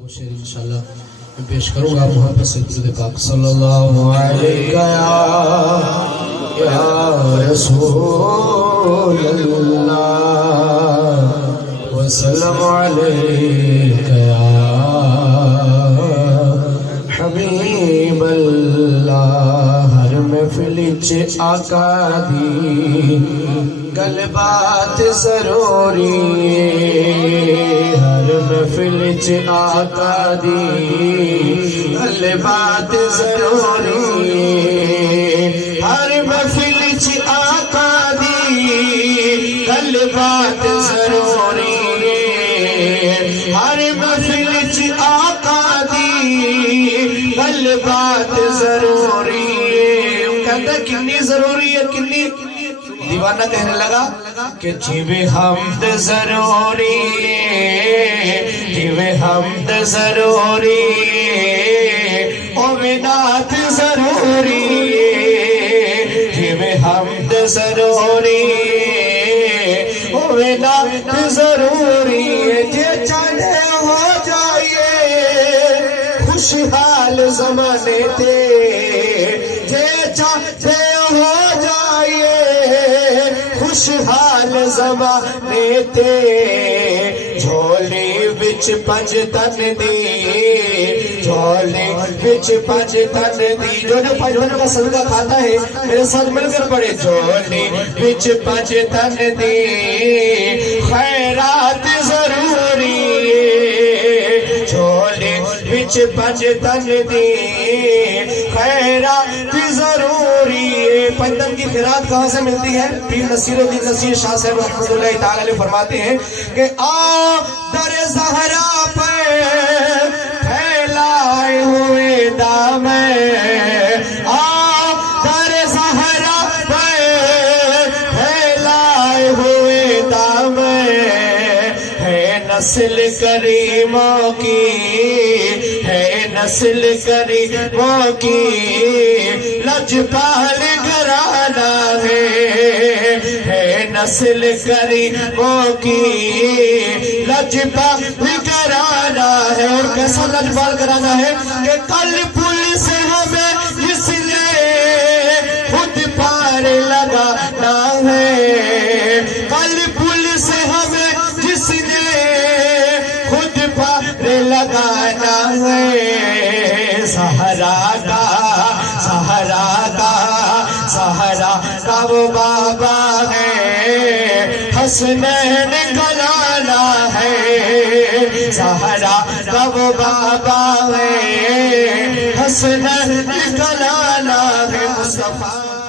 دو شعر انشاءاللہ میں پیش کروں گا محبت سے درود پاک صلی اللہ علیہ یا رسول اللہ وسلم علیک یا حبیب اللہ ہر محفل چ آقا دی گل بات ضروری ہر محفل چ آقا دی گل بات ضروری ہر محفل چ آقا دی گل بات ضروری ہر محفل چ آقا دی گل بات ضروری کہتا کنی ضروری ہے کنی دیوانہ کہنے لگا کہ جیوے حمد ضروری جیوے حمد ضروری اوے نعت ضروری جیوے حمد ضروری اوے نعت ضروری جے چاہے ہو جائیے خوشحال زمانے تے جے چاہے ہو جائیے خوشحال زمانے تے جھولی بچ پنج تن دی جھولی بچ پنج تن دی جو پنج تن کا صدقہ کھاتا ہے میرے ساتھ مل کر پڑھے جھولی بچ پنج تن دی خیرات ضروری جھولی بچ پنج تن دی خیرات ضروری پنجتن کی خیرات کہاں سے ملتی ہے؟ پیر نصیر الدین نصیر شاہ صاحب رحمۃ اللہ تعالی علیہ فرماتے ہیں کہ آپ در زہرا پہ پھیلائے ہوئے دامن آپ در زہرا پہ پھیلائے ہوئے دامن ہے نسل کریموں کی ہے نسل کریموں کی لجپال گھرانہ ہے نسل کریموں کی لجپال گھرانہ ہے اور کیسا لجپال گھرانہ ہے کہ کل پل سے ہمیں جس نے خود پار لگانا ہے کل پل سے ہمیں جس نے خود پار لگانا ہے سہرا کا وہ بابا ہے حسنین کلانا ہے سہرا کا وہ بابا ہے حسنین کلانا ہے مصطف